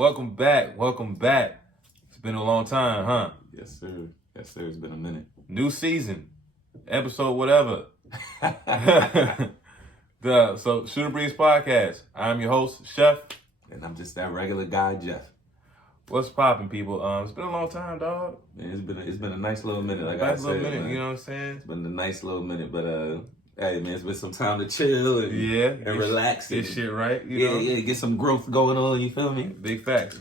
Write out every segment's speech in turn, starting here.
Welcome back. It's been a long time, huh? Yes, sir. It's been a minute. New season, episode whatever. So Shooter Breeze Podcast. I'm your host, Chef. And I'm just that regular guy, Jeff. What's popping, people? It's been a long time, dog. Man, it's been a nice little minute, like nice I little said. minute, Man. you know what I'm saying? It's been a nice little minute, but hey, man, it's been some time to chill and relax. This shit right, you know? Get some growth going on. You feel me? Big facts.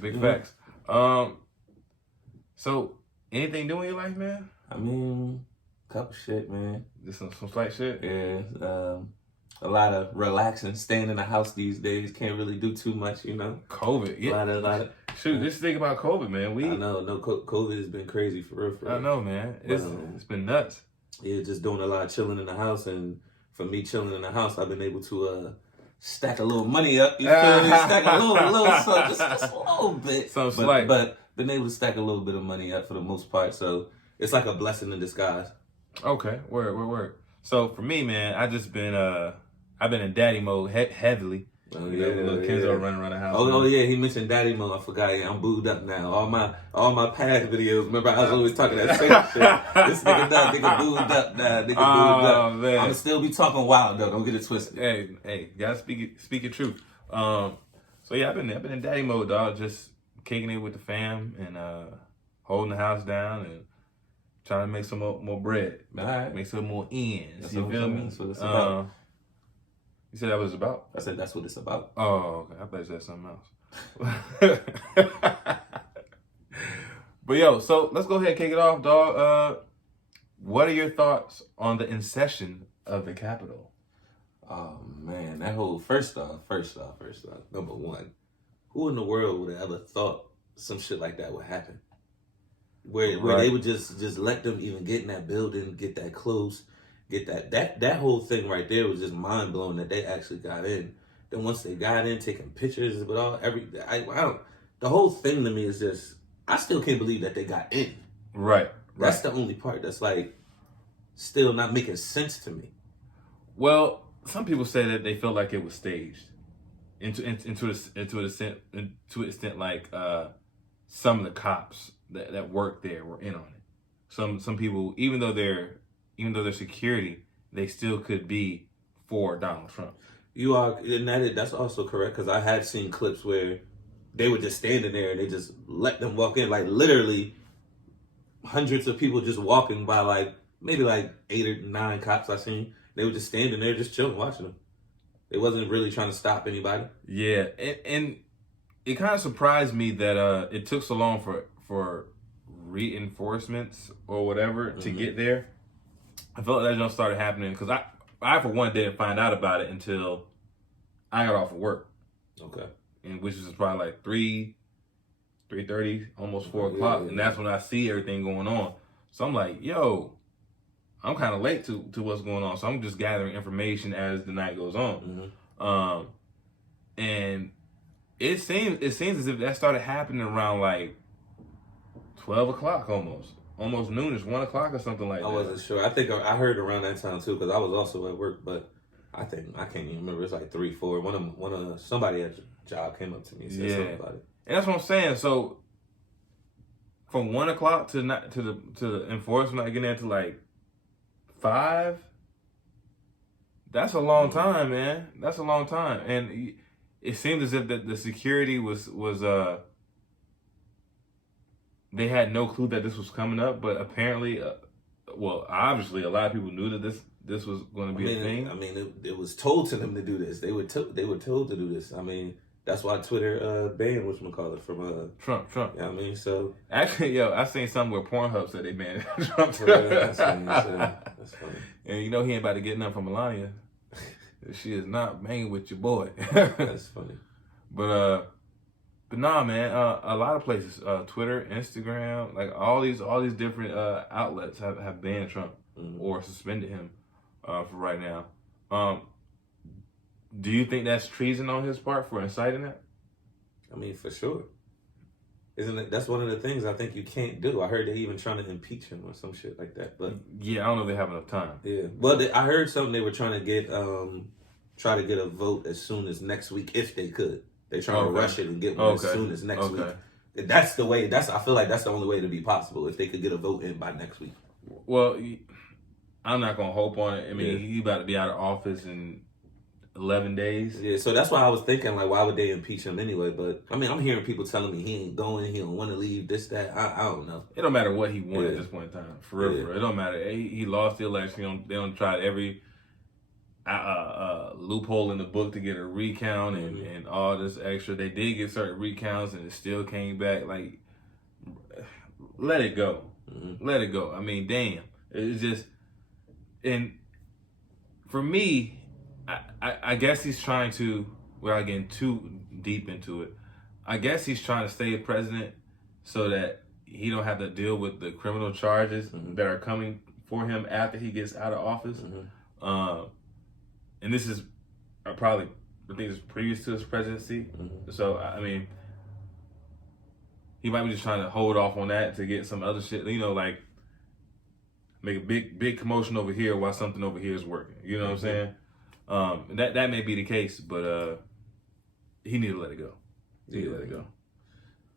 So anything new in your life, man? I mean, couple shit, man. Just some slight shit. Yeah. A lot of relaxing, staying in the house these days. Can't really do too much, you know. COVID, yeah. A lot of. Shoot, just think about COVID, man. I know, COVID has been crazy for real. I know, man. It's been nuts. Yeah, just doing a lot of chilling in the house, and for me chilling in the house, I've been able to stack a little money up. You feel me? Stack a little, just a little bit. But been able to stack a little bit of money up for the most part, so it's like a blessing in disguise. Okay, word. So for me, man, I've been in daddy mode heavily. Oh, little Kenzo running around the house. Oh yeah, he mentioned daddy mode. I forgot. Yeah, I'm booed up now. All my past videos. Remember, I was always talking that same shit. This nigga booed up now. Booed up. Man. I'ma still be talking wild though. Don't get it twisted. Hey, gotta speak your truth. So yeah, I've been in daddy mode, dog. Just kicking it with the fam and holding the house down and trying to make some more bread. All right. Make some more ends. That's you feel me? That's what it's about. You said that was about? I said that's what it's about. Oh, okay. I thought you said something else. But yo, so let's go ahead and kick it off, dog. What are your thoughts on the incession of the Capitol? Oh man, that whole first off, number one, who in the world would have ever thought some shit like that would happen? Where they would just let them even get in that building, get that close. Get that whole thing right there was just mind blowing that they actually got in. Then once they got in, taking pictures with the whole thing to me is just, I still can't believe that they got in. Right. That's the only part that's like still not making sense to me. Well, some people say that they feel like it was staged, into an extent like some of the cops that worked there were in on it. Some people, even though they're security, they still could be for Donald Trump. You are, and that's also correct, because I had seen clips where they were just standing there and they just let them walk in, like literally hundreds of people just walking by, like maybe like 8 or 9 cops I seen. They were just standing there, just chilling, watching them. They wasn't really trying to stop anybody. Yeah, and it kind of surprised me that it took so long for reinforcements or whatever to get there. I felt like that just started happening because I for one didn't find out about it until I got off of work. Okay. And which was probably like 3:30, almost 4 o'clock. And that's when I see everything going on. So I'm like, yo, I'm kind of late to what's going on. So I'm just gathering information as the night goes on. Mm-hmm. And it seems as if that started happening around like 12 o'clock almost noonish, 1 o'clock or something like that. I wasn't sure. I think I heard around that time too, because I was also at work. But I can't even remember. It's like 3, 4. One of somebody at the job came up to me and said something about it. And that's what I'm saying. So from 1 o'clock to the enforcement getting there to like 5. That's a long time, man. That's a long time, and it seemed as if that the security was they had no clue that this was coming up, but apparently, obviously, a lot of people knew that this was going to be a thing. I mean, it was told to them to do this. They were told to do this. I mean, that's why Twitter banned whatchamacallit from Trump. Yeah, I mean, so actually, I seen something where Pornhub said they banned Trump. That's funny. And he ain't about to get nothing from Melania. She is not banging with your boy. That's funny. But nah, man. A lot of places, Twitter, Instagram, like all these different outlets have banned Trump or suspended him for right now. Do you think that's treason on his part for inciting that? I mean, for sure. Isn't it? That's one of the things I think you can't do. I heard they even trying to impeach him or some shit like that. But yeah, I don't know if they have enough time. Yeah, well, I heard something they were trying to get, try to get a vote as soon as next week if they could. They're trying to rush it and get one as soon as next week. That's the way. I feel like that's the only way to be possible if they could get a vote in by next week. Well, I'm not gonna hope on it. I mean, he about to be out of office in 11 days. Yeah, so that's why I was thinking, like, why would they impeach him anyway? But I mean, I'm hearing people telling me he ain't going, he don't want to leave, this, that. I don't know. It don't matter what he wanted at this point in time. For real. It don't matter. He lost the election. They don't try every loophole in the book to get a recount and all this extra. They did get certain recounts and it still came back. Like, let it go. Let it go. I mean, damn. It's just, and for me, I guess he's trying to, without getting too deep into it, I guess he's trying to stay president so that he don't have to deal with the criminal charges that are coming for him after he gets out of office. And this is probably, I think it's previous to his presidency. So, I mean, he might be just trying to hold off on that to get some other shit, you know, like make a big commotion over here while something over here is working. You know what I'm saying? That may be the case, but he need to let it go. He need to let it go.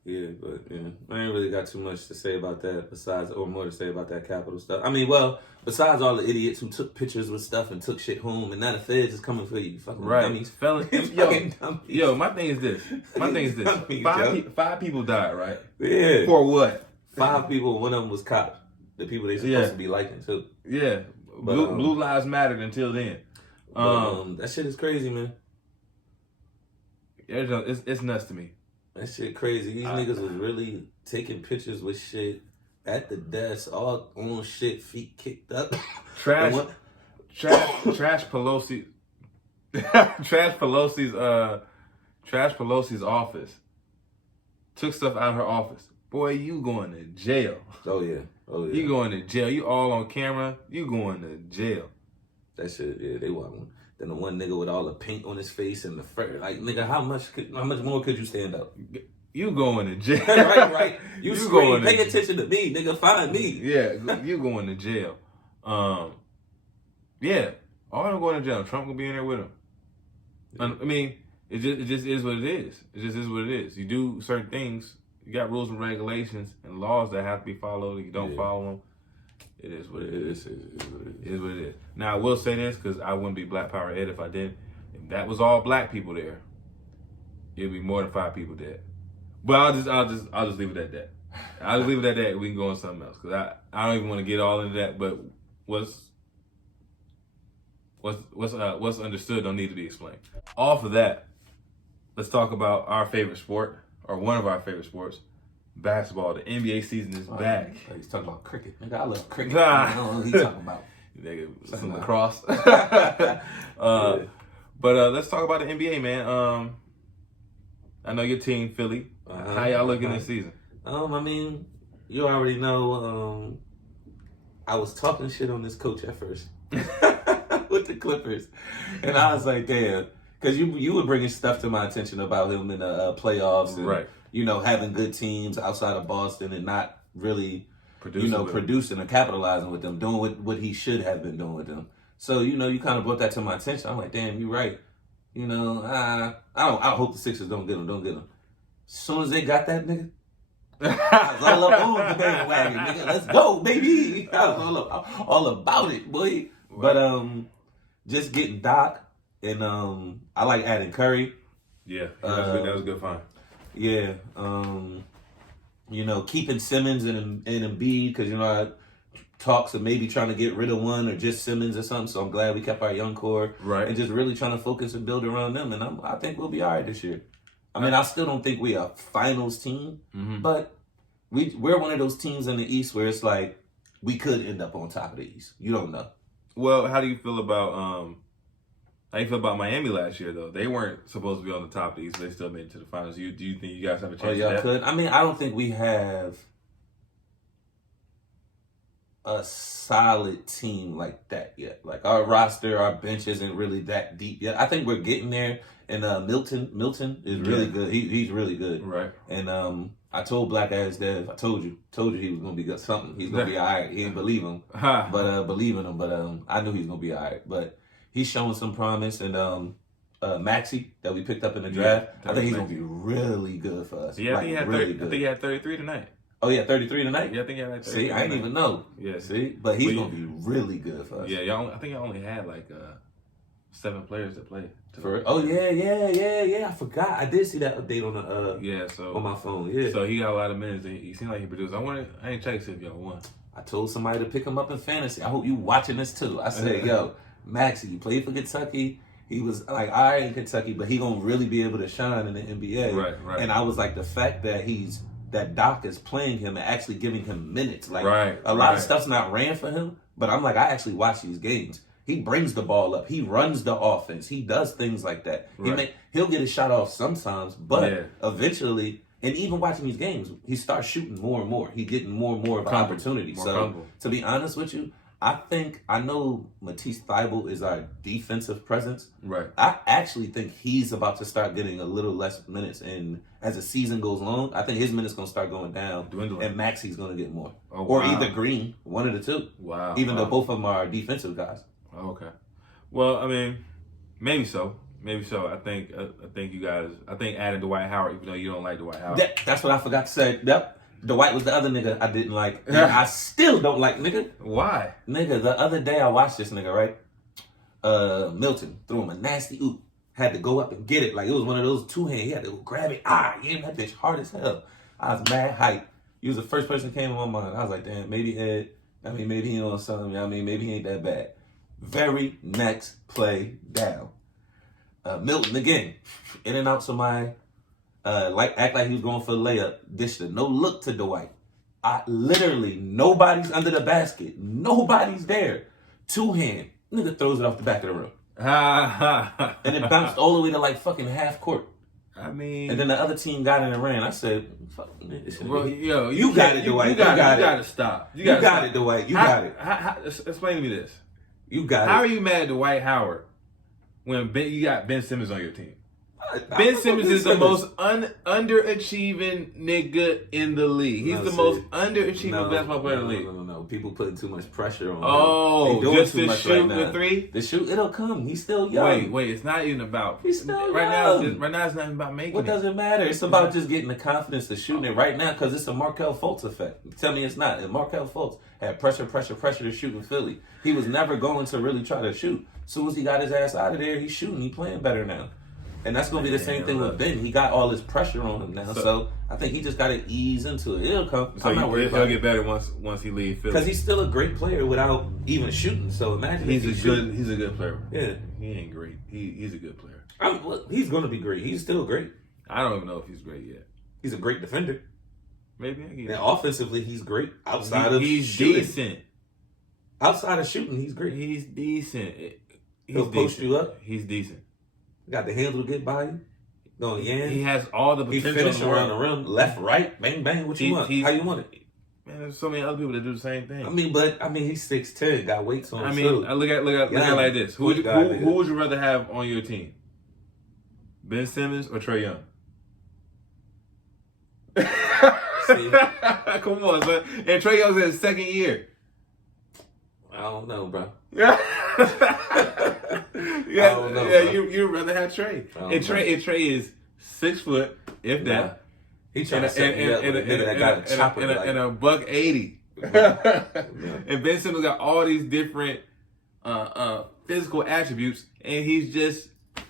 Yeah, but I ain't really got too much to say about that or more to say about that Capitol stuff. I mean, well, besides all the idiots who took pictures with stuff and took shit home, and now the feds is coming for you, fucking dummies. Yo, my thing is this. Five people died, right? Yeah. For what? 5 people. One of them was cops. The people they supposed to be liking too. Yeah. But, Blue lives mattered until then. That shit is crazy, man. It's nuts to me. That shit crazy. These niggas was really taking pictures with shit at the desk, all on shit, feet kicked up. Trash Pelosi. Trash Pelosi's office. Took stuff out of her office. Boy, you going to jail. Oh yeah. You going to jail. You all on camera. You going to jail. That shit, yeah, they want one. Then the one nigga with all the paint on his face and the fur. Like, nigga, how much more could you stand up? You going to jail. right. You scream, pay attention to me, nigga, find me. Yeah, you going to jail. Yeah, all of them going to jail. Trump gonna be in there with him. I mean, it just is what it is. It just is what it is. You do certain things. You got rules and regulations and laws that have to be followed. If you don't follow them, it is what it is. It is what it is. Now I will say this because I wouldn't be Black Power Ed if I didn't. If that was all black people there, it'd be more than 5 people dead. But I'll just leave it at that. I'll just leave it at that. We can go on something else because I don't even want to get all into that. But what's understood don't need to be explained. Off of that, let's talk about our favorite sport, or one of our favorite sports, basketball. The NBA season is back. He's talking about cricket. Nigga, I love cricket. I don't know what he's talking about. Nigga, some lacrosse. But let's talk about the NBA, man. I know your team, Philly. How y'all looking this season? I mean, you already know. I was talking shit on this coach at first with the Clippers, and I was like, damn, because you were bringing stuff to my attention about him in the playoffs, and you know, having good teams outside of Boston and not really producing and capitalizing with them, doing what he should have been doing with them. So, you know, you kind of brought that to my attention. I'm like, damn, you're right. You know, I hope the Sixers don't get him. As soon as they got that nigga, I was all up on the bandwagon, nigga. Let's go, baby. I was all about it, boy. Right. But just getting Doc and I like adding Curry. Yeah, that was a good find. Yeah, you know, keeping Simmons and Embiid because you know talks of maybe trying to get rid of one or just Simmons or something. So I'm glad we kept our young core and just really trying to focus and build around them. And I think we'll be all right this year. I mean, I still don't think we're a finals team, but we're one of those teams in the East where it's like we could end up on top of the East. You don't know. Well, how do you feel about Miami last year though? They weren't supposed to be on the top of the East. They still made it to the finals. Do you think you guys have a chance? Y'all could. I mean, I don't think we have a solid team like that yet. Like our roster, our bench isn't really that deep yet. I think we're getting there. And Milton is really good. He's really good. Right. And I told Black Ass Dev, I told you he was gonna be good something. He's gonna be all right. He didn't believe him, but believe in him. But I knew he was gonna be all right. But he's showing some promise, and Maxey that we picked up in the draft. I think he's gonna be really good for us. Yeah, I think he had really 30, I think he had 33 tonight. Oh yeah, 33 tonight. Yeah, I think he had like 33. See, I didn't even know. Yeah, see, but he's gonna be really good for us. Yeah, I think I only had like 7 players that play. Yeah. I forgot. I did see that update on the on my phone. Yeah. So he got a lot of minutes. He seemed like he produced. I ain't checked if y'all won. I told somebody to pick him up in fantasy. I hope you watching this too. I said, yo, Maxey, he played for Kentucky. He was like, all right in Kentucky, but he gonna really be able to shine in the NBA. Right. And I was like, the fact that Doc is playing him and actually giving him minutes. Like a lot of stuff's not ran for him, but I'm like, I actually watch these games. He brings the ball up. He runs the offense. He does things like that. Right. He'll get a shot off sometimes, but eventually, and even watching these games, he starts shooting more and more. He's getting more and more of an opportunity. To be honest with you, I know Matisse Thybulle is our defensive presence. Right. I actually think he's about to start getting a little less minutes, and as the season goes on, I think his minutes gonna start going down, and Maxey's gonna get more, or either Green, one of the two. Wow. Even though both of them are defensive guys. Okay. Well, I mean, maybe so. I think you guys. I think adding Dwight Howard, even though you don't like Dwight Howard. That's what I forgot to say. Yep. Dwight was the other nigga I didn't like. I still don't like, nigga. Why? Nigga, the other day I watched this nigga, right? Milton threw him a nasty oop. Had to go up and get it. Like it was one of those 2-hand. He had to go grab it. Yeah, that bitch hard as hell. I was mad hype. He was the first person that came in my mind. I was like, damn, maybe Ed. I mean, maybe he on something. I mean, maybe he ain't that bad. Very next play down. Milton again. In and out somebody. Act like he was going for a layup. Dished a no look to Dwight. Literally, nobody's under the basket. Nobody's there. 2-hand. Nigga throws it off the back of the rim. And it bounced all the way to like fucking half court. I mean, and then the other team got in and ran. I said, "Fuck this." Bro, yo, you got it, Dwight. You got to stop. You got it, Dwight. You got it. Explain to me this. You got it. How are you mad at Dwight Howard when you got Ben Simmons on your team? Ben Simmons is the most underachieving nigga in the league. He's the most underachieving basketball player in the league. No. People putting too much pressure on him. Oh, just to shoot the three? The shoot, it'll come. He's still young. Wait. It's not even about. He's still right young. Now, it's not even about making What does it matter? It's about just getting the confidence to shooting it right now because it's a Markelle Fultz effect. Tell me it's not. And Markelle Fultz had pressure to shoot in Philly. He was never going to really try to shoot. As soon as he got his ass out of there, he's shooting. He's playing better now. And that's going to be the same thing with Ben. He got all this pressure on him now. So I think he just got to ease into it. It'll come. So I'm not worried about it. He'll get better once he leaves Philly. Because he's still a great player without even shooting. So imagine he's a good player. Yeah. He ain't great. He's a good player. He's going to be great. He's still great. I don't even know if he's great yet. He's a great defender. Maybe. And offensively, he's great. He's shooting. Decent. Outside of shooting, he's great. He's decent. He'll post you up. He's decent. Got the handle to get by you. Going in. He has all the potential. He finishes around the rim, left, right, bang, bang. What you want? How you want it? Man, there's so many other people that do the same thing. I mean, he's 6'10", got weights on. I mean, look at it like this. Who would you rather have on your team? Ben Simmons or Trae Young? Come on, son. And Trae Young's in his second year. I don't know, bro. You'd rather have Trae. And Trae is 6 foot, if that. He trying to set me up with a nigga that got a chopper. And a $180. And Ben Simmons got all these different physical attributes, and he's good.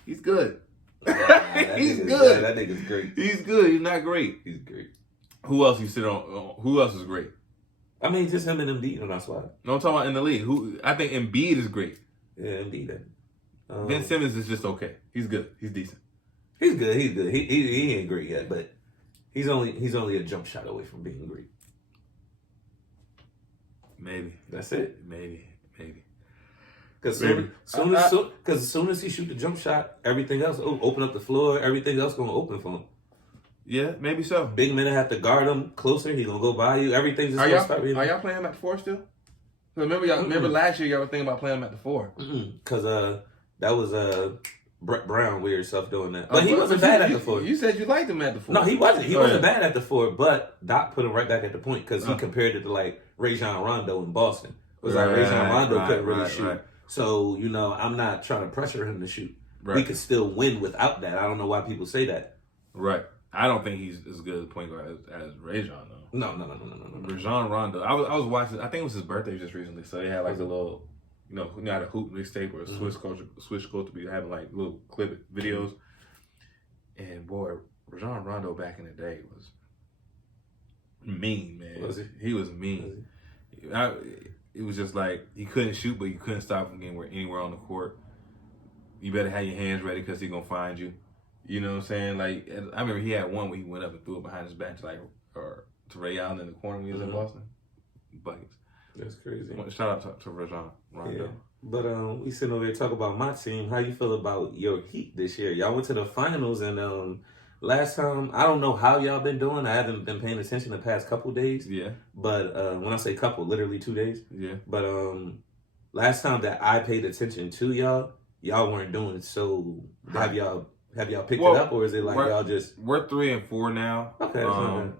He's good. That nigga's great. He's good. He's not great. He's great. Who else you sit on? Who else is great? I mean, just him and Embiid on our squad. No, I'm talking about in the league. I think Embiid is great. Yeah, Embiid. Ben Simmons is just okay. He's good. He's decent. He's good. He ain't great yet, but he's only a jump shot away from being great. Maybe. That's it. Maybe. Because as soon as he shoot the jump shot, everything else open up the floor. Everything else gonna open for him. Yeah, maybe so. Big men have to guard him closer. He gonna go by you. Everything's just gonna start. Are y'all playing him at the 4 still? Remember last year y'all were thinking about playing him at the 4. Because that was Brett Brown weird stuff doing that. But he wasn't bad at the 4. You said you liked him at the 4. No, he wasn't. He wasn't bad at the 4. But Doc put him right back at the point because he compared it to like Rajon Rondo in Boston. It was like Rajon Rondo couldn't really shoot. Right. So I'm not trying to pressure him to shoot. we could still win without that. I don't know why people say that. Right. I don't think he's as good a point guard as Rajon though. No. Rajon Rondo. I was watching. I think it was his birthday just recently, so they had like a little, you know how the hoop mixtape or a Swiss culture be having like little clip videos. And boy, Rajon Rondo back in the day was mean, man. Was he? He was mean. It was just like he couldn't shoot, but you couldn't stop him getting anywhere on the court. You better have your hands ready because he's gonna find you. You know what I'm saying? Like I remember he had one where he went up and threw it behind his back to Ray Allen in the corner when he was in Boston. Buckets. That's crazy. Shout out to Rajon Rondo. Yeah. But we sitting over there talking about my team. How you feel about your Heat this year? Y'all went to the finals, and last time, I don't know how y'all been doing. I haven't been paying attention the past couple days. Yeah. But when I say couple, literally 2 days. Yeah. But last time that I paid attention to y'all weren't doing it. So have y'all picked it up, or is it like y'all just? We're 3-4 now. Okay.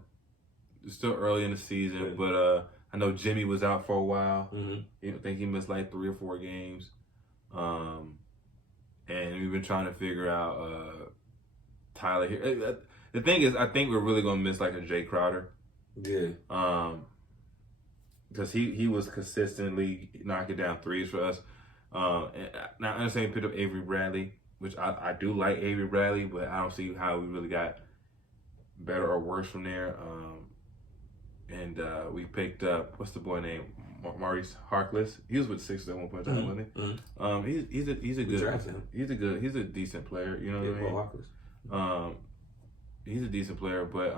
It's still early in the season, but I know Jimmy was out for a while. Mm-hmm. I think he missed like 3 or 4 games. And we've been trying to figure out Tyler here. The thing is, I think we're really gonna miss like a Jay Crowder. Yeah. Because he was consistently knocking down threes for us. And now I understand he picked up Avery Bradley, which I do like Avery Bradley, but I don't see how we really got better or worse from there. And we picked up, what's the boy name? Maurice Harkless. He was with the Sixers at one point in time, wasn't he? He's a good, he's a decent player. You know what I mean? He's a decent player, but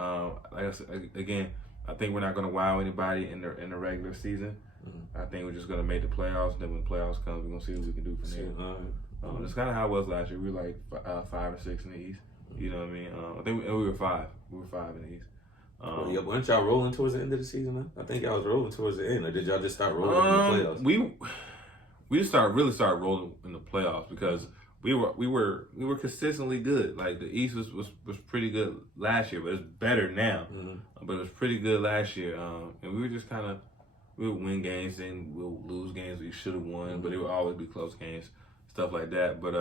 like I said, again, I think we're not going to wow anybody in the regular season. I think we're just going to make the playoffs. And then when the playoffs come, we're going to see what we can do from there. That's kind of how it was last year. We were like 5 or 6 in the East. You know what I mean? I think we were 5. We were 5 in the East. Weren't y'all rolling towards the end of the season? Huh? I think y'all was rolling towards the end, or did y'all just start rolling in the playoffs? We really started rolling in the playoffs because we were consistently good. Like the East was pretty good last year, but it's better now. But it was pretty good last year, and we were just we would win games and we'll lose games we should have won, but it would always be close games, stuff like that. But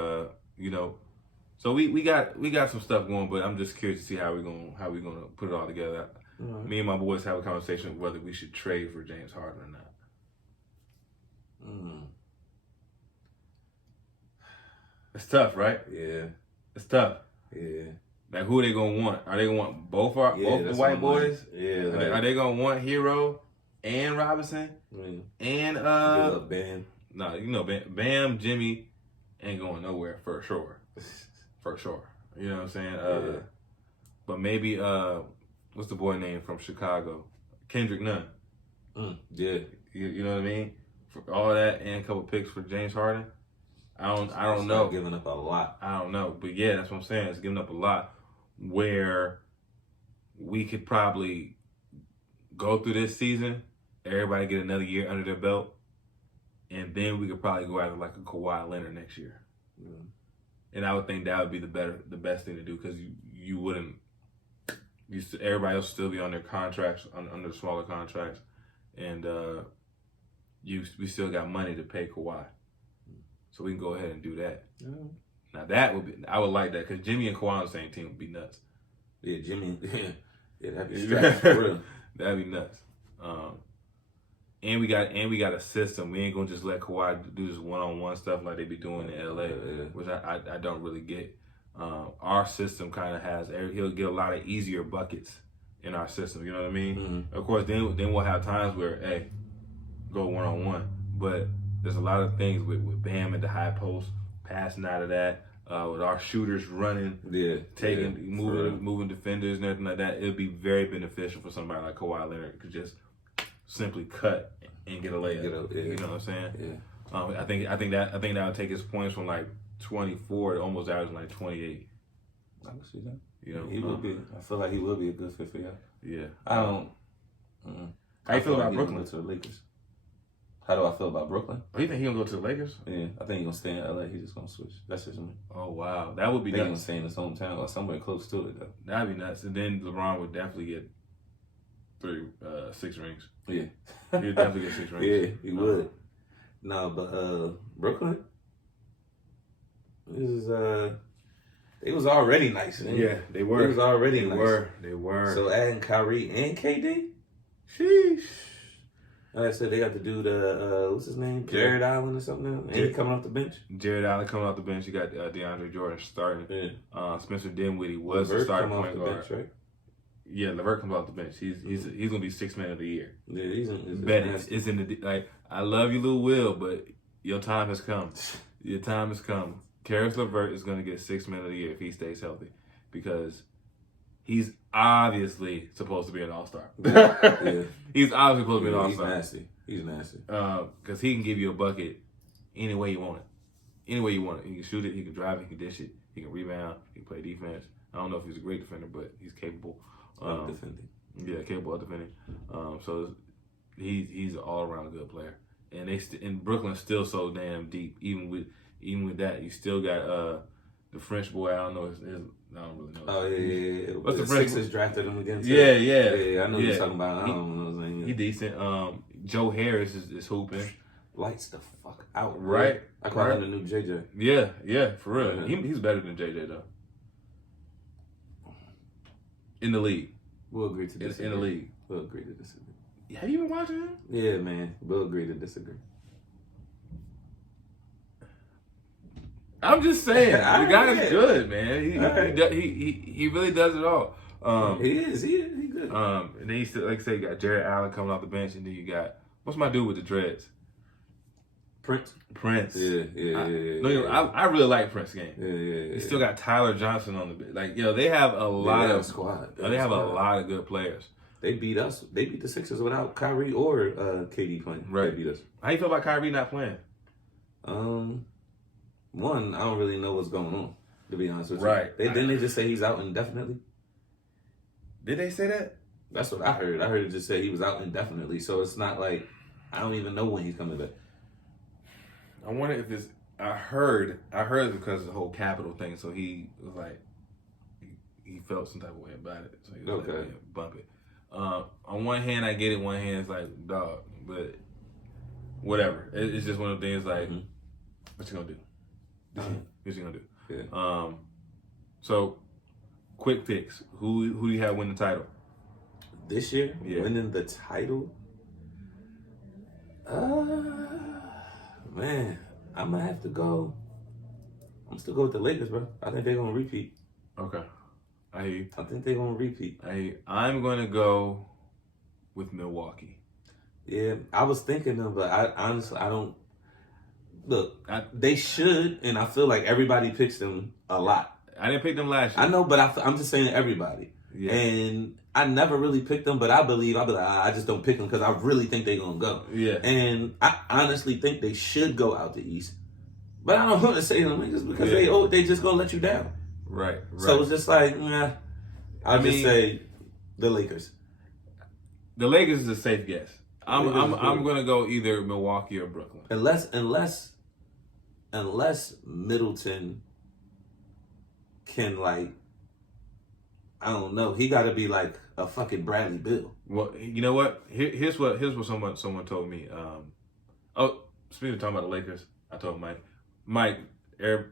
so we got some stuff going, but I'm just curious to see how we're gonna put it all together. Me and my boys have a conversation whether we should trade for James Harden or not. It's tough, right? Yeah. It's tough. Yeah. Like who are they gonna want? Are they gonna want both the white boys? Yeah. Are they gonna want Hero and Robinson? And Bam. No, Bam, Jimmy ain't going nowhere for sure. For sure. You know what I'm saying? But maybe what's the boy name from Chicago? Kendrick Nunn. Yeah. You know what I mean? For all that and a couple picks for James Harden. I don't know. Giving up a lot. I don't know. But yeah, that's what I'm saying. It's giving up a lot where we could probably go through this season, everybody get another year under their belt, and then we could probably go after like a Kawhi Leonard next year. And I would think that would be the best thing to do because you wouldn't. Everybody else still be on their contracts, under the smaller contracts, and we still got money to pay Kawhi, so we can go ahead and do that. Now that would be, I would like that because Jimmy and Kawhi on the same team would be nuts. Yeah, Jimmy. Yeah, that'd be strapped for real. That'd be nuts. And we got a system. We ain't gonna just let Kawhi do this one-on-one stuff like they be doing in LA, which I don't really get. Our system kind of has, he'll get a lot of easier buckets in our system. You know what I mean? Of course, then we'll have times where, hey, go one-on-one. But there's a lot of things with Bam at the high post, passing out of that, with our shooters running, moving defenders and everything like that. It'd be very beneficial for somebody like Kawhi Leonard who could just simply cut and get a layup. You know what I'm saying? Yeah. I think that would take his points from like 24 to almost averaging like 28. I can see that. You know, he would be. I feel like he will be a good fit for y'all. Yeah. I don't. How you feel about Brooklyn? Go to the Lakers. How do I feel about Brooklyn? Oh, you think he gonna go to the Lakers? Yeah, I think he gonna stay in LA. He's just gonna switch. That's just me. Oh wow, that would be nuts. He gonna stay in his hometown or somewhere close to it though. That'd be nuts. And then LeBron would definitely get 6 rings. Yeah, he would definitely get 6 rings. Yeah, he would. No, but Brooklyn. They was already nice. Man. Yeah, they were. They was already they nice. They were. So adding Kyrie and KD? Sheesh. Like I said, they got to do the, what's his name? Jared Allen or something now? And he coming off the bench? Jared Allen coming off the bench. You got DeAndre Jordan starting. Yeah. Spencer Dinwiddie was the starting point guard. Bench, right? Yeah, LeVert comes off the bench. He's gonna be 6th man of the year. Yeah, he's it's in the like. I love you, Lou Will, but your time has come. Your time has come. Karis LeVert is gonna get 6th man of the year if he stays healthy, because he's obviously supposed to be an all-star. Yeah. He's obviously supposed to be an all-star. He's nasty. Because he can give you a bucket any way you want it. Any way you want it. He can shoot it, he can drive it, he can dish it, he can rebound, he can play defense. I don't know if he's a great defender, but he's capable. Defending. Yeah, capable of defending. So he's an all-around good player. And and Brooklyn's still so damn deep. Even with that, you still got the French boy. I don't know his I don't really know. Oh yeah. What's the Sixers drafted him again? Too. Yeah. I know you're talking about. I don't know what I'm saying. He decent. Joe Harris is hooping. Lights the fuck out. Right. I call him the new JJ. Yeah, for real. Yeah. He's better than JJ though. In the league. We'll agree to disagree. In the league. We'll agree to disagree. Have you been watching him? Yeah, man. We'll agree to disagree. I'm just saying, the guy's good, man. He really does it all. He is. He good. And then you still, like I say, you got Jared Allen coming off the bench, and then you got, what's my dude with the dreads? Prince. I really like Prince game. Yeah. You still got Tyler Johnson on the bench. Like, they have a lot of squad. They have a lot of good players. They beat us. They beat the Sixers without Kyrie or KD playing. Right. They beat us. How you feel about Kyrie not playing? One, I don't really know what's going on, to be honest with you. Right. Didn't they just say he's out indefinitely? Did they say that? That's what I heard. I heard it just say he was out indefinitely. So it's not like, I don't even know when he's coming back. I wonder if it's, I heard because of the whole capital thing. So he was like, he felt some type of way about it. So he was like, yeah, bump it. On one hand, I get it. One hand, it's like, dog, but whatever. It's just one of the things like, what you gonna do? What you gonna do? Yeah. So, quick picks. Who do you have win the title this year? Yeah. Winning the title? Man, I'm gonna have to go. I'm still go with the Lakers, bro. I think they're gonna repeat. Okay, I hear you. I think they're gonna repeat. I'm gonna go with Milwaukee. Yeah, I was thinking them, but I honestly don't. Look, they should, and I feel like everybody picks them a lot. I didn't pick them last year. I know, but I'm just saying everybody. Yeah. And I never really picked them, but I'll be like, I just don't pick them because I really think they're going to go. Yeah. And I honestly think they should go out the East. But I don't want to say them niggas because they just going to let you down. Right. So it's just like, I'll just say the Lakers. The Lakers is a safe guess. I'm going to go either Milwaukee or Brooklyn. Unless Middleton can, like, I don't know. He got to be like a fucking Bradley Beal. Well, you know what? Here's what someone told me. Speaking of talking about the Lakers, I told Mike,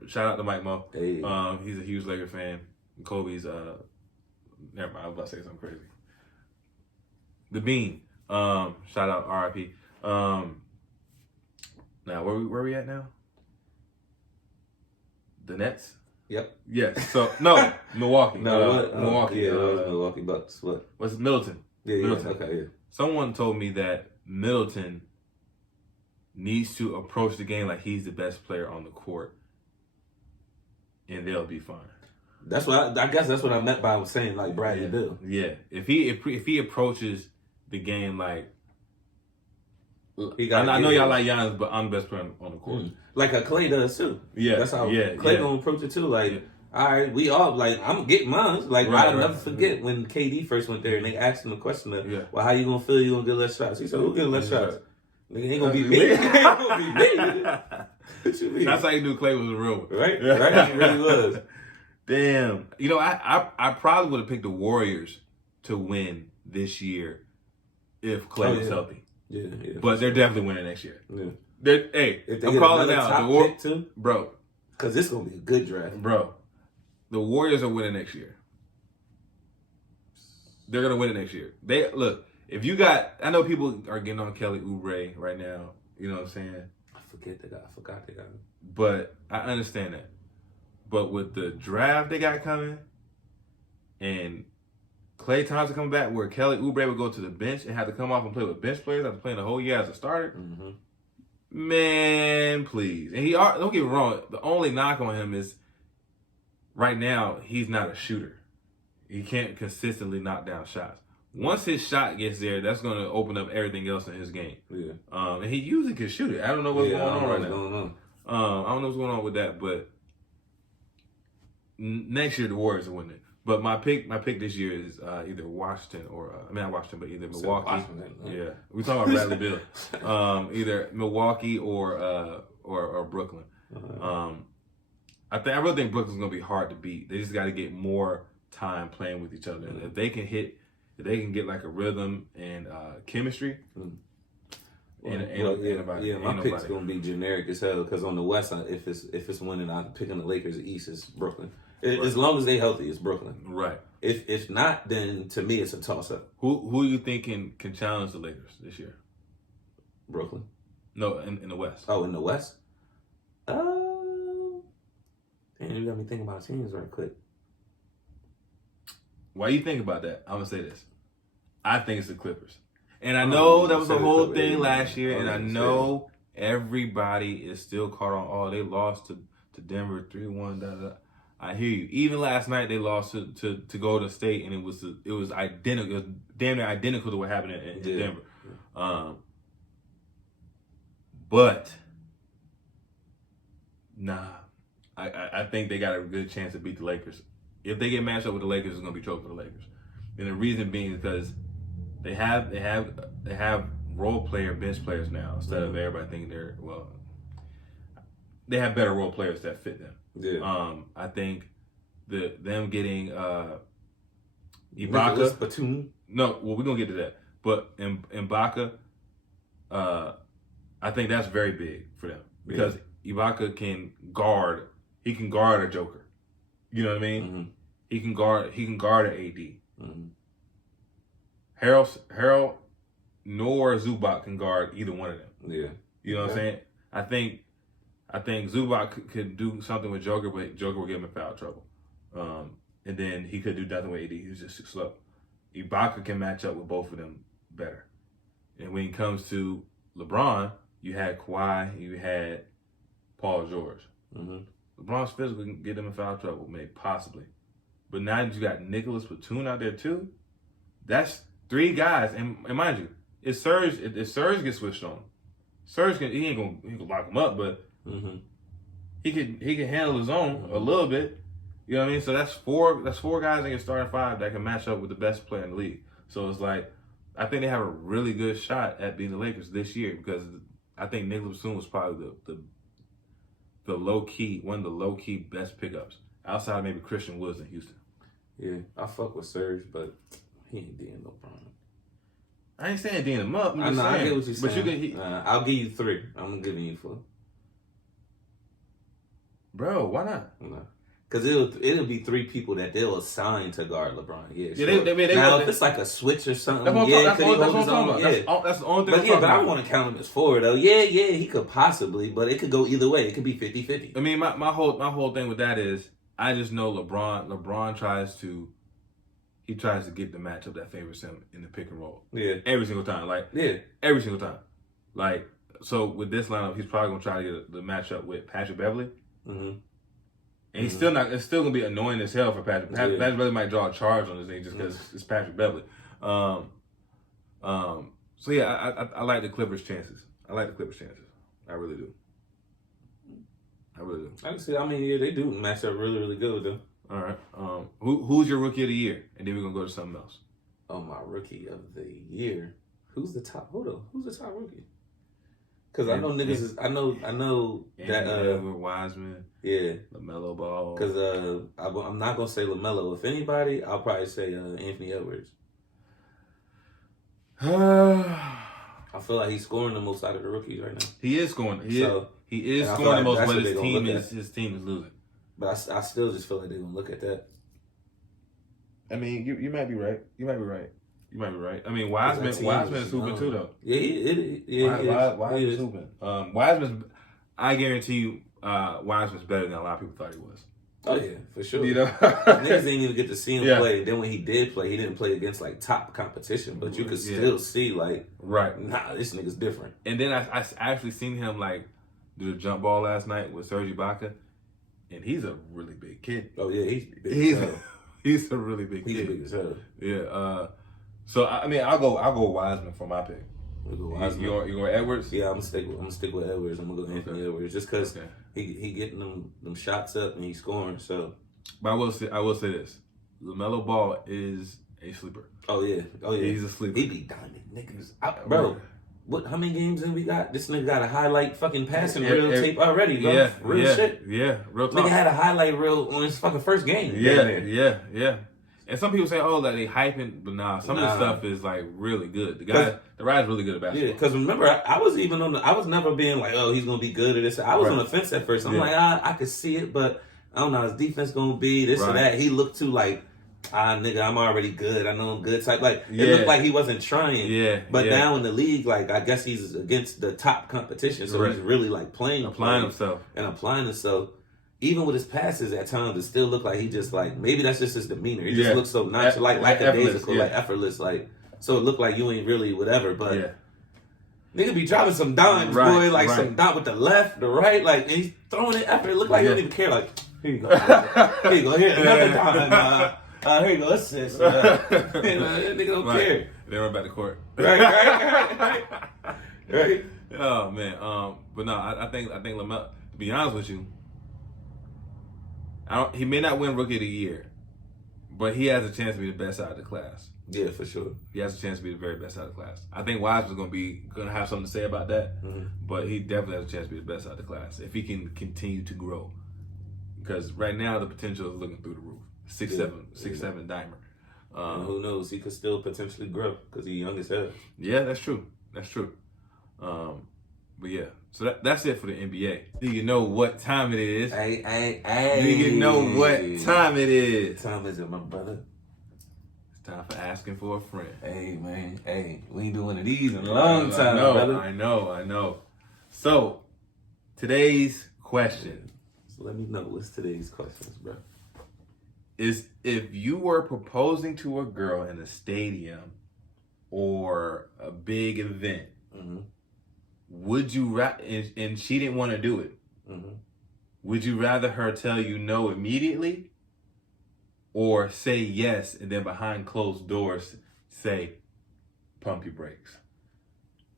shout out to Mike Mo. Hey. He's a huge Laker fan. Kobe's never mind. I was about to say something crazy. The Bean. Shout out RIP. Now where we at now? The Nets. Yep. Yes. So no, Milwaukee. Milwaukee. Yeah, Milwaukee Bucks. What? What's Middleton? Yeah. Middleton. Okay. Yeah. Someone told me that Middleton needs to approach the game like he's the best player on the court, and they'll be fine. That's what I guess. That's what I meant by saying like Bradley Beal. Yeah. If he approaches the game like. I know y'all like Giannis, but I'm the best player on the court. Like a Clay does too. Yeah, that's how Clay gonna approach it too. Like, all right, we all like I'm getting mine. Like I'll never forget when KD first went there and they asked him the question of, well, how you gonna feel? You gonna get less shots? He said, "Who get less shots? Nigga, ain't gonna be me. Ain't gonna be me." What you mean? That's how you knew Clay was a real one, right? Right, he really was. Damn, you know, I probably would have picked the Warriors to win this year if Clay was healthy. Yeah. But they're definitely winning next year. Yeah. If they I'm calling out the pick too, bro. Because it's going to be a good draft. Bro, the Warriors are winning next year. They're going to win it next year. Look, if you got... I know people are getting on Kelly Oubre right now. You know what I'm saying? I forgot they got him. But I understand that. But with the draft they got coming and Klay Thompson coming back where Kelly Oubre would go to the bench and have to come off and play with bench players after playing the whole year as a starter, man, please. And don't get me wrong, the only knock on him is right now he's not a shooter. He can't consistently knock down shots. Once his shot gets there, that's going to open up everything else in his game. Yeah. And he usually can shoot it. I don't know what's going on right now. I don't know what's going on with that, but next year the Warriors are winning. But my pick this year is either Washington or not Washington, but either Milwaukee. Washington, yeah, we talking about Bradley Beal. Either Milwaukee or Brooklyn. I really think Brooklyn's gonna be hard to beat. They just got to get more time playing with each other. And if they can get like a rhythm and chemistry. My pick's gonna be generic as hell because on the West, if it's winning, I'm picking the Lakers. The East is Brooklyn. As long as they healthy, it's Brooklyn. Right. If not, then to me it's a toss up. Who you think can challenge the Lakers this year? Brooklyn. No, in the West. Oh, in the West. You got me thinking about teams right quick. While you think about that, I'm gonna say this. I think it's the Clippers. And I know that was the whole thing last year, and I know everybody is still caught on, they lost to Denver 3-1, I hear you. Even last night they lost to Golden State, and it was identical. It was damn near identical to what happened in Denver. But I think they got a good chance to beat the Lakers. If they get matched up with the Lakers, it's gonna be trouble for the Lakers. And the reason being is because they have role player bench players now instead of everybody thinking they have better role players that fit them. Yeah. I think them getting Nicholas Ibaka. Batum. No, well we're gonna get to that. But Ibaka, I think that's very big for them because Ibaka can guard. He can guard a Joker. You know what I mean? Mm-hmm. He can guard an AD. Mm-hmm. Harold nor Zubac can guard either one of them. Yeah. You know what I'm saying? I think Zubac could do something with Joker, but Joker will get him in foul trouble. And then he could do nothing with AD. He's just too slow. Ibaka can match up with both of them better. And when it comes to LeBron, you had Kawhi, you had Paul George. Mm-hmm. LeBron's physical can get them in foul trouble, maybe possibly. But now that you got Nicholas Batum out there too, that's three guys. And mind you, if Serge gets switched on, he ain't gonna lock him up, but he can handle his own a little bit. You know what I mean? So that's four guys in your starting five that can match up with the best player in the league. So it's like I think they have a really good shot at beating the Lakers this year because I think Nicholas Batum was probably the low key, one of the low key best pickups outside of maybe Christian Woods in Houston. Yeah, I fuck with Serge, but he ain't doing no problem. I ain't saying D him up. I know, I get what you're saying. But you can, I'll give you 3. I'm giving you 4. Bro, why not? No. Because it'll be 3 people that they'll assign to guard LeBron. Yeah, sure. Now, if it's like a switch or something, that's could he what hold his own? That's the only thing. But I want to count him as 4 though. Yeah, he could possibly, but it could go either way. It could be 50-50. I mean, my whole thing with that is I just know LeBron tries to get the matchup that favors him in the pick and roll. Yeah. Every single time. Every single time. Like, so with this lineup, he's probably gonna try to get the matchup with Patrick Beverley. Mm-hmm. And he's still not. It's still gonna be annoying as hell for Patrick. Patrick Beverley might draw a charge on this thing just because it's Patrick Beverley. So yeah, I like the Clippers' chances. I really do. I mean, yeah, they do match up really, really good though. All right. Who's your rookie of the year? And then we're gonna go to something else. Oh, my rookie of the year. Who's the top? Hold on. Who's the top rookie? Because I know niggas is. I know that. Edward Wiseman. Yeah. LaMelo Ball. Because I'm not gonna say LaMelo. If anybody, I'll probably say Anthony Edwards. I feel like he's scoring the most out of the rookies right now. He is scoring. He is and I feel scoring like the most, that's but what his they gonna look team is losing. But I still just feel like they're gonna look at that. I mean, you might be right. You might be right. I mean, Wiseman's Wiseman is hooping too, though. Yeah, Wiseman's hooping. Wiseman's. I guarantee you, Wiseman's better than a lot of people thought he was. Oh yeah, for sure. You know, niggas didn't even get to see him play. Then when he did play, he didn't play against like top competition, but you could still see like, nah, this nigga's different. And then I actually seen him like do the jump ball last night with Serge Ibaka, and he's a really big kid. Oh yeah, he's big. He's a really big kid. He's big as hell. Yeah. So I mean, I'll go Wiseman for my pick. We'll go Wiseman. You going Edwards? Yeah, I'm gonna stick with Edwards. I'm gonna go Anthony Edwards just because he getting them shots up and he's scoring. So, but I will say this: LaMelo Ball is a sleeper. Oh yeah, he's a sleeper. He be diamond niggas, bro. What? How many games have we got? This nigga got a highlight fucking passing reel tape already, bro. Yeah, real shit. Yeah, real talk. Nigga had a highlight reel on his fucking first game. Yeah. And some people say, "Oh, like they hyping," but nah. Some of the stuff is like really good. The guy's really good at basketball. Yeah, because remember, I was even I was never being like, "Oh, he's gonna be good at this." I was on the fence at first. I'm like, I could see it, but I don't know how his defense gonna be this or that. He looked too like, nigga, I'm already good. I know I'm good type. Like it looked like he wasn't trying. Yeah. But now in the league, like I guess he's against the top competition, so he's really like applying himself. Even with his passes at times, it still looked like he just like, maybe that's just his demeanor. He just looks so nonchalant, like lackadaisical, like effortless, like, so it looked like you ain't really whatever, but nigga be dropping some dimes, boy, like some dot with the left, the right, like, and he's throwing it after it looked like he don't even care, like, here you go, here, another dime, here you go, assist, nigga don't care. They run back to court. Right. Oh, man, but no, I think LaMelo, to be honest with you, he may not win Rookie of the Year, but he has a chance to be the best out of the class. Yeah, for sure. He has a chance to be the very best out of the class. I think Wiseman's gonna have something to say about that, but he definitely has a chance to be the best out of the class if he can continue to grow. Because right now the potential is looking through the roof. 6'7" dimer. And who knows? He could still potentially grow because he's young as hell. Yeah, that's true. But yeah, so that's it for the NBA. Do you know what time it is? Hey. Do you know what time it is? What time is it, my brother? It's time for asking for a friend. Hey, man. Hey, we ain't doing one of these in a long time, brother. I know. So, today's question. So let me know what's today's questions, bro. Is if you were proposing to a girl in a stadium or a big event, would you and she didn't want to do it, would you rather her tell you no immediately or say yes and then behind closed doors say pump your brakes?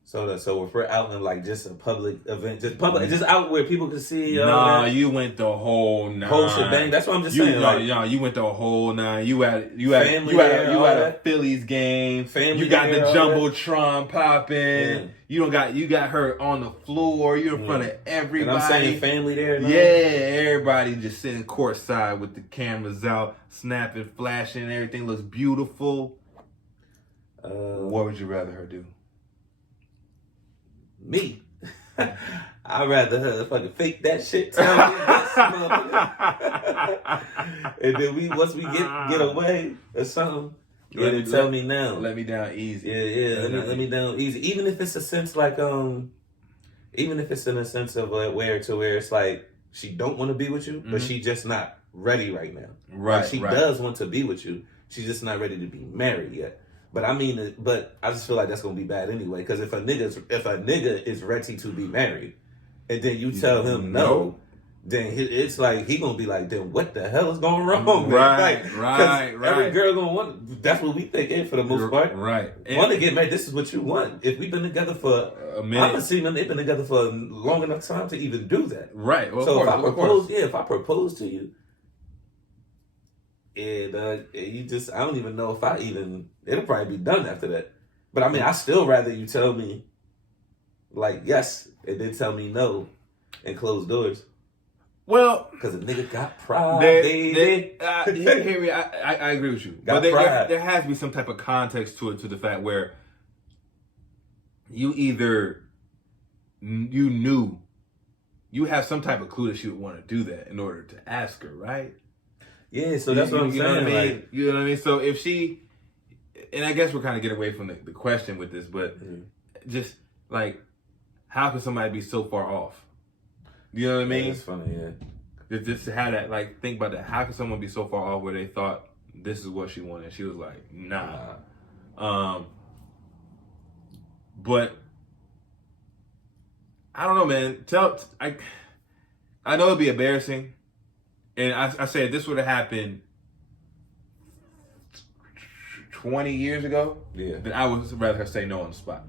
So if we're out in like just a public event, just out where people can see. You went the whole nine. Whole shebang. That's what I'm just saying. You went the whole nine. You had a Phillies game. You got the jumbotron popping. You got her on the floor. You're in front of everybody. And I'm saying family there. Everybody just sitting courtside with the cameras out, snapping, flashing. Everything looks beautiful. What would you rather her do? Me. I'd rather her fucking fake that shit. Tell me this, motherfucker. And then once we get away or something, tell me now. Let me down easy. Yeah. Let me down easy. Even if it's a sense like even if it's in a sense of where it's like she don't want to be with you, but she just not ready right now. Right. Like she does want to be with you. She's just not ready to be married yet. But I just feel like that's gonna be bad anyway. Because if a nigga is ready to be married, and then you tell him no, then it's like he gonna be like, then what the hell is going wrong, man? Right. Every girl gonna want. That's what we think for the most part. Right. Want to get married? This is what you want. If we've been together for a minute, I've seen them. They've been together for a long enough time to even do that. Right. Well, so if I propose to you. And you just, I don't even know if it'll probably be done after that. But I mean, I still rather you tell me, like, yes, and then tell me no and close doors. Well, because a nigga got pride, baby. Hear me, I agree with you. But there has to be some type of context to the fact where you either you knew you have some type of clue that she would want to do that in order to ask her, right? Yeah, so that's what I'm saying. Know what I mean? Like, you know what I mean? So if she, and I guess we're kind of getting away from the question with this, but just like, how can somebody be so far off? You know what I mean? It's funny, yeah. Just to have that, like, think about that. How can someone be so far off where they thought this is what she wanted? She was like, nah. But I don't know, man. I know it'd be embarrassing, and I said this would have happened 20 years ago. Yeah. Then I would rather her say no on the spot.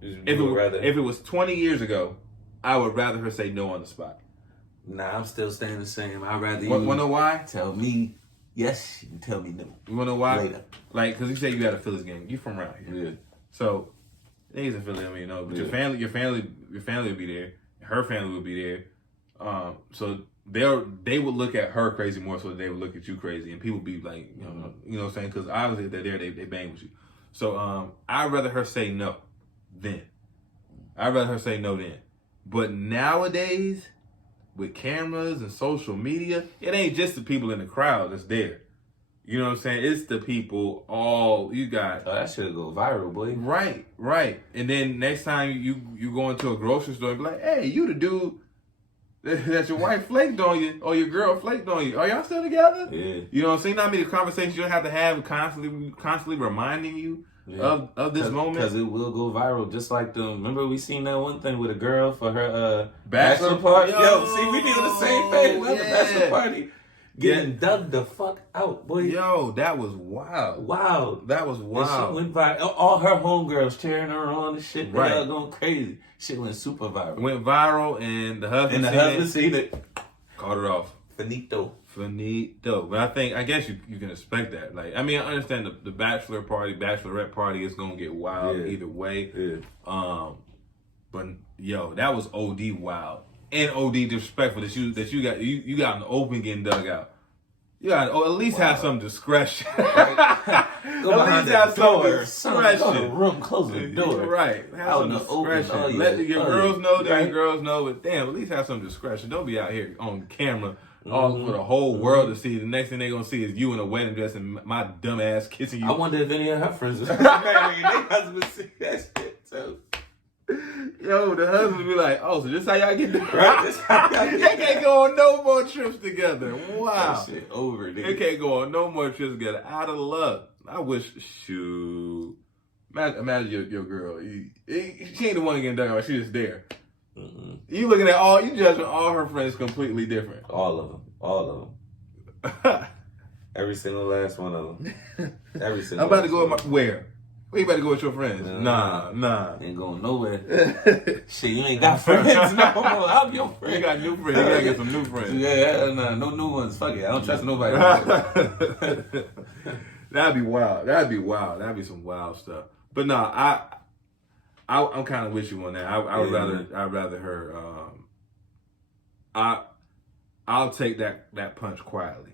If it was 20 years ago, I would rather her say no on the spot. Nah, I'm still staying the same. I'd rather you wanna know why? Tell me yes and tell me no. You wanna know why? Later. Like, because you say you got a Phillies game. You from around here. Yeah. So, niggas in Philly, I mean, you know, but your family would be there. Her family would be there. So they would look at her crazy more so than they would look at you crazy. And people be like, you know what I'm saying? Because obviously if they're there, they bang with you. So, I'd rather her say no then. I'd rather her say no then. But nowadays, with cameras and social media, it ain't just the people in the crowd that's there. You know what I'm saying? It's the people all you got. Oh, that should go viral, boy. Right. And then next time you go into a grocery store and be like, hey, you the dude that your wife flaked on you or your girl flaked on you. Are y'all still together? Yeah. You know what I'm saying? Not many conversations you'll have to have constantly reminding you of this moment. Because it will go viral. Just like remember we seen that one thing with a girl for her bachelor party? Yo, see, we did the same thing. Yeah. The bachelor party. Getting dug the fuck out, boy. Yo, that was wild. Wow. That was wild. And shit went viral. All her homegirls cheering her on and shit. Right. They all going crazy. Shit went super viral. Went viral and the husband seen it. Caught it off. Finito. But I guess you can expect that. Like, I mean, I understand the bachelor party, bachelorette party is gonna get wild either way. Yeah. But yo, that was OD wild and OD disrespectful that you got in the open getting dug out. You got at least have some discretion. Go behind that door. Go to the room, close the door. Right. Have some discretion. Let your girls know that your girls know. But damn, at least have some discretion. Don't be out here on camera all for the whole world to see. The next thing they're gonna see is you in a wedding dress and my dumb ass kissing you. I wonder if any of her friends their husband see that shit too. Yo, the husband be like, oh, so this how y'all get together? Right? This how y'all They can't go on no more trips together. Wow. That shit over, They nigga. can't go on no more trips together. Out of luck. I wish, shoot. Imagine your girl. She ain't the one getting dug out. She just there. Mm-mm. You judging all her friends completely different. All of them. Every single last one of them. Every single. I'm about to go with where? Where you about to go with your friends? Nah. Ain't going nowhere. Shit, you ain't got friends no more. I'm your friend. You got new friends. You gotta get some new friends. Yeah, no new ones. Fuck it. I don't trust nobody. That'd be wild. That'd be some wild stuff. But no, I'm kind of with you on that. I'd rather her. I'll take that punch quietly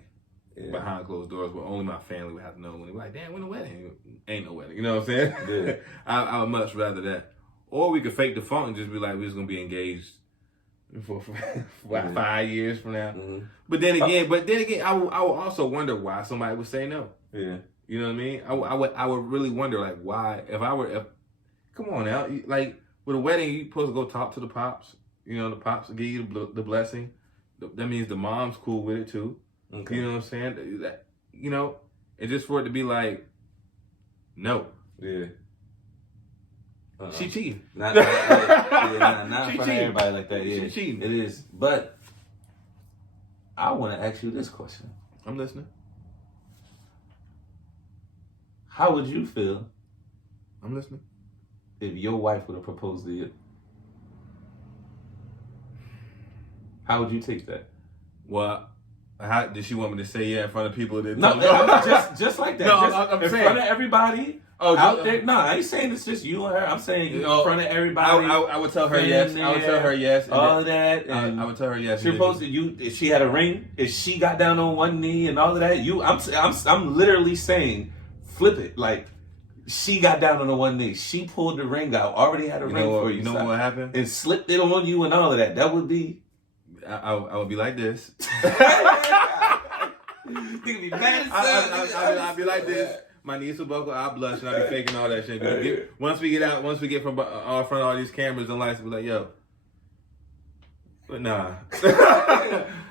behind closed doors, where only my family would have to know. When they're like, damn, when the wedding? Ain't no wedding. You know what I'm saying? Yeah. I would much rather that. Or we could fake the funk and just be like, we're just gonna be engaged for 5 years from now. Mm-hmm. But then again, I would also wonder why somebody would say no. Yeah. You know what I mean? I would really wonder, like, why, come on now, like, with a wedding, you supposed to go talk to the pops. You know, the pops will give you the blessing. That means the mom's cool with it too. Okay. You know what I'm saying? You know, and just for it to be like, no. Yeah. She cheating. Not She for cheating. everybody like that. Yeah. She cheating. It is. But I want to ask you this question. I'm listening. How would you feel I'm listening. if your wife would have proposed to you? How would you take that? Well, how did she want me to say yeah in front of people? That No, just like that. No, just I'm in saying. front of everybody out there. No, I ain't saying it's just you and her. I'm saying in front of everybody. I would tell her yes. I would tell her yes. All of that. And I would tell her yes. she proposed to you. If she had a ring, if she got down on one knee and all of that, I'm literally saying, flip it. Like, She got down on the one knee. She pulled the ring out. Already had a ring for you. You know what happened? And slipped it on you and all of that. That would be. I would be like this. Nigga be mad as I'd be like this. My knees will buckle. I blush and I be faking all that shit. Once we get from all front of all these cameras and lights, we be like, yo. But nah.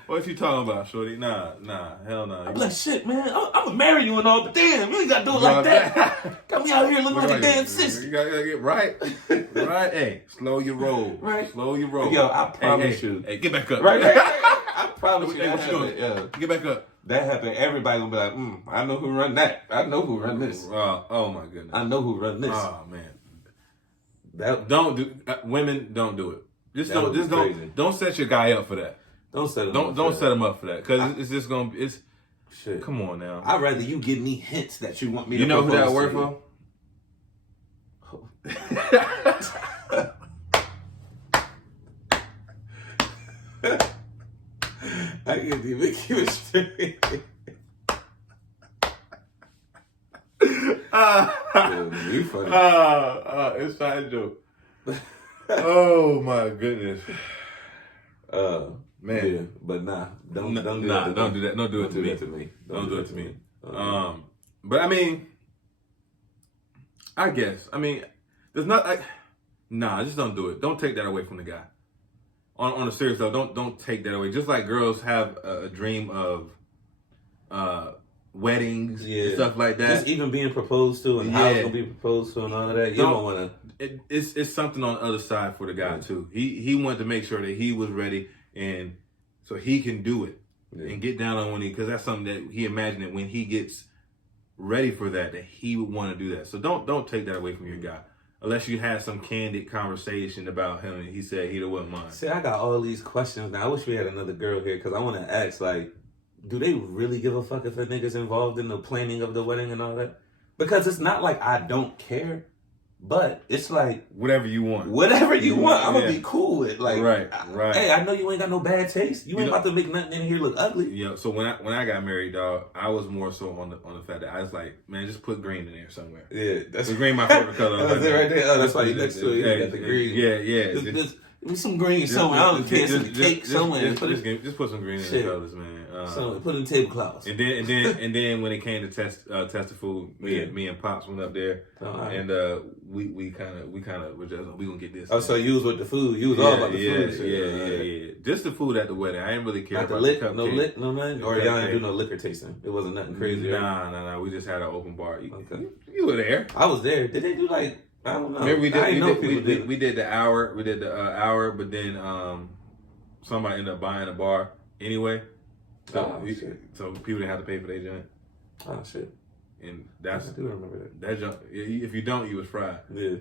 What you talking about, shorty? Nah, hell nah. I'm like, shit, man. I'm gonna marry you and all, but damn, you ain't gotta do it like that. Got me out here looking like a damn sister. You gotta get right. Right? Hey, slow your roll. Right. Slow your roll. Yo, I promise you. Hey, get back up. Right. I promise you. What you doing? Get back up. That happened. Everybody gonna be like, I know who run that. I know who run this. Oh my goodness. I know who run this. Oh man. Don't do. Women don't do it. Don't set your guy up for that. Don't set him up for that because it's just gonna be. Shit. Come on now. I'd rather you give me hints that you want me to. You know who that work for? I can't even keep it straight. You funny. It's not a joke. Oh my goodness. Man. Yeah, but don't do that. Don't do that. Don't do it to me. Don't do it to me. But I mean, I guess. I mean, there's not like, just don't do it. Don't take that away from the guy. On a serious level, don't take that away. Just like girls have a dream of weddings and stuff like that. Just even being proposed to and how it's gonna be proposed to and all of that. You don't want to. It's something on the other side for the guy too. He wanted to make sure that he was ready and so he can do it and get down on one knee because that's something that he imagined that when he gets ready for that he would want to do that. So don't take that away from your guy. Unless you had some candid conversation about him and he said he wouldn't mind. See, I got all these questions now. I wish we had another girl here because I want to ask, like, do they really give a fuck if a nigga's involved in the planning of the wedding and all that? Because it's not like I don't care, but it's like... Whatever you want. I'm going to be cool with. Like, right. Hey, I know you ain't got no bad taste. You ain't about to make nothing in here look ugly. Yeah, so when I got married, dog, I was more so on the fact that I was like, man, just put green in there somewhere. Yeah. That's green my favorite color. That's it right there. Oh, that's why you next to it. You got the green. Yeah. Just some green somewhere. I don't care. Some cake somewhere. Just put some green in the colors, man. So put in tablecloths. And then when it came to test the food, me and Pops went up there, and we kind of were just we gonna get this. Oh, so you was with the food. You was all about the food. Yeah. Just the food at the wedding. I didn't really care about the cupcake. No lick, no man. Or y'all didn't do no liquor tasting. It wasn't nothing crazy. Nah. We just had an open bar. Okay. You were there. I was there. Did they do like? I don't know. Maybe we did the hour. We did the hour, but then somebody ended up buying a bar anyway. So people didn't have to pay for their joint. Oh shit! And that's I do remember that. That junk. If you don't, you was fried. Yeah.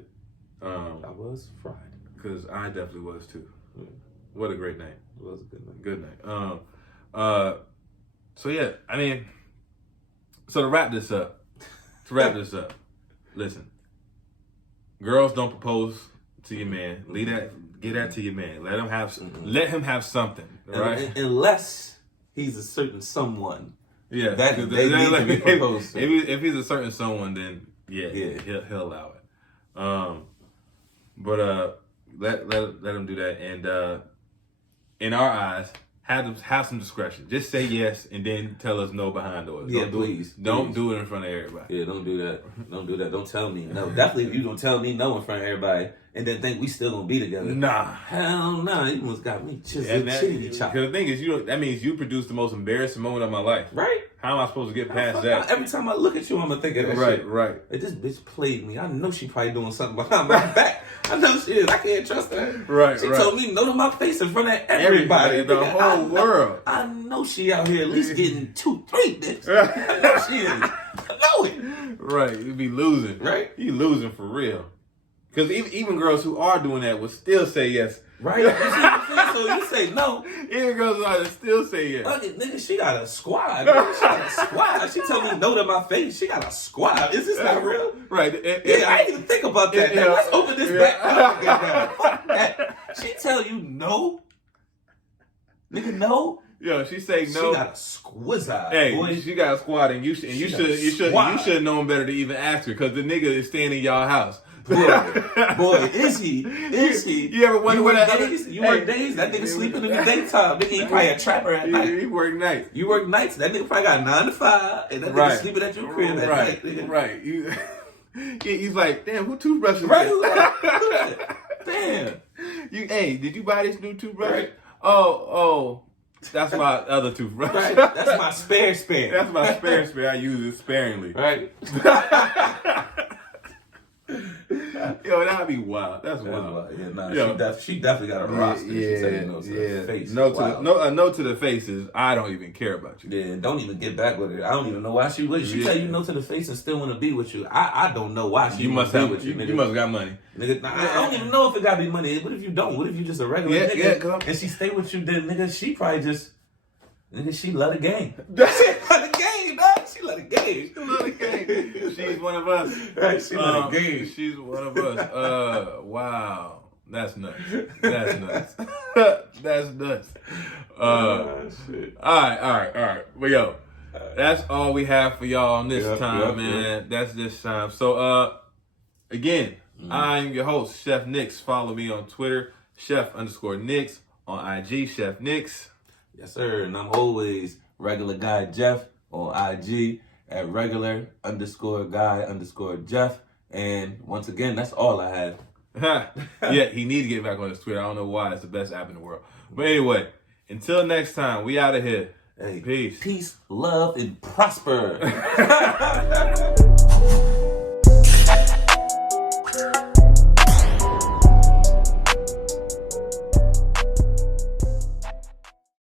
I was fried. Because I definitely was too. Yeah. What a great night. It was a good night. Good night. So yeah, I mean, so to wrap this up, listen. Girls, don't propose to your man. Get that to your man. Let him have something. Right? Unless he's a certain someone. Yeah. That they need to be proposed to. If he's a certain someone, then he'll allow it. But let him do that, and in our eyes, have some discretion. Just say yes, and then tell us no behind doors. Please. Don't do it in front of everybody. Yeah, don't do that. Don't do that. Don't tell me no. Definitely, if you don't tell me no in front of everybody, and then think we still gonna be together. Nah. Hell nah. You almost got me chitty chop. Because the thing is, that means you produced the most embarrassing moment of my life. Right. How am I supposed to get past that? Every time I look at you, I'm gonna think of that shit. Right. Like, this bitch played me. I know she probably doing something behind my back. I know she is. I can't trust her. Right. She told me no to my face in front of everybody. The whole world. I know she out here at least getting 2-3 dicks. I know she is. I know it. Right. You be losing. Right. You losing for real. Because even girls who are doing that will still say yes. Right. So you say no. Even girls who are still say yes. Fuck it, nigga, she got a squad. She told me no to my face. She got a squad. Is this not real? Right. I didn't even think about that. Let's open this back up. Fuck that. She tell you no? Nigga, no? Yo, she say no. She got a squizz. Hey, boy. she got a squad, and you should have known better to even ask her because the nigga is staying in y'all house. Boy, is he? You ever wonder what that days? You work days? That nigga sleeping in the daytime. Nigga, he probably a trapper at night. He work nights. You work nights. That nigga probably got 9 to 5, and that nigga sleeping at your crib at night. Nigga. Right. He's like, damn, who toothbrush is Right. this? Damn. Hey, did you buy this new toothbrush? Right. Oh, that's my other toothbrush. Right. That's my spare. That's my spare. I use it sparingly. Right. Yo, that'd be wild. That's wild. Yeah, nah, she definitely got a roster. She tell you no to the face. No to the faces. I don't even care about you. Yeah, don't even get back with her. I don't even know why she would. She tell you no to the face and still want to be with you. I don't know why she must be have with you. Nigga. You must got money. Nigga, I don't even know if it gotta be money. What if you don't? What if you just a regular nigga and she stay with you? Then nigga, she probably just she love the game. She love the game, dog. She love the game. She love the game. She's one of us. Right, she love the game. She's one of us. Wow. That's nuts. That's nuts. That's nuts. Shit. All right. But yo, that's all we have for y'all on this time, man. That's this time. So, again, I'm your host, Chef Nix. Follow me on Twitter, Chef_Nix. On IG, Chef Nix. Yes, sir. And I'm always regular guy Jeff on IG at regular_guy_Jeff. And once again, that's all I have. Yeah, he needs to get back on his Twitter. I don't know why. It's the best app in the world. But anyway, until next time, we out of here. Hey, peace. Peace, love, and prosper.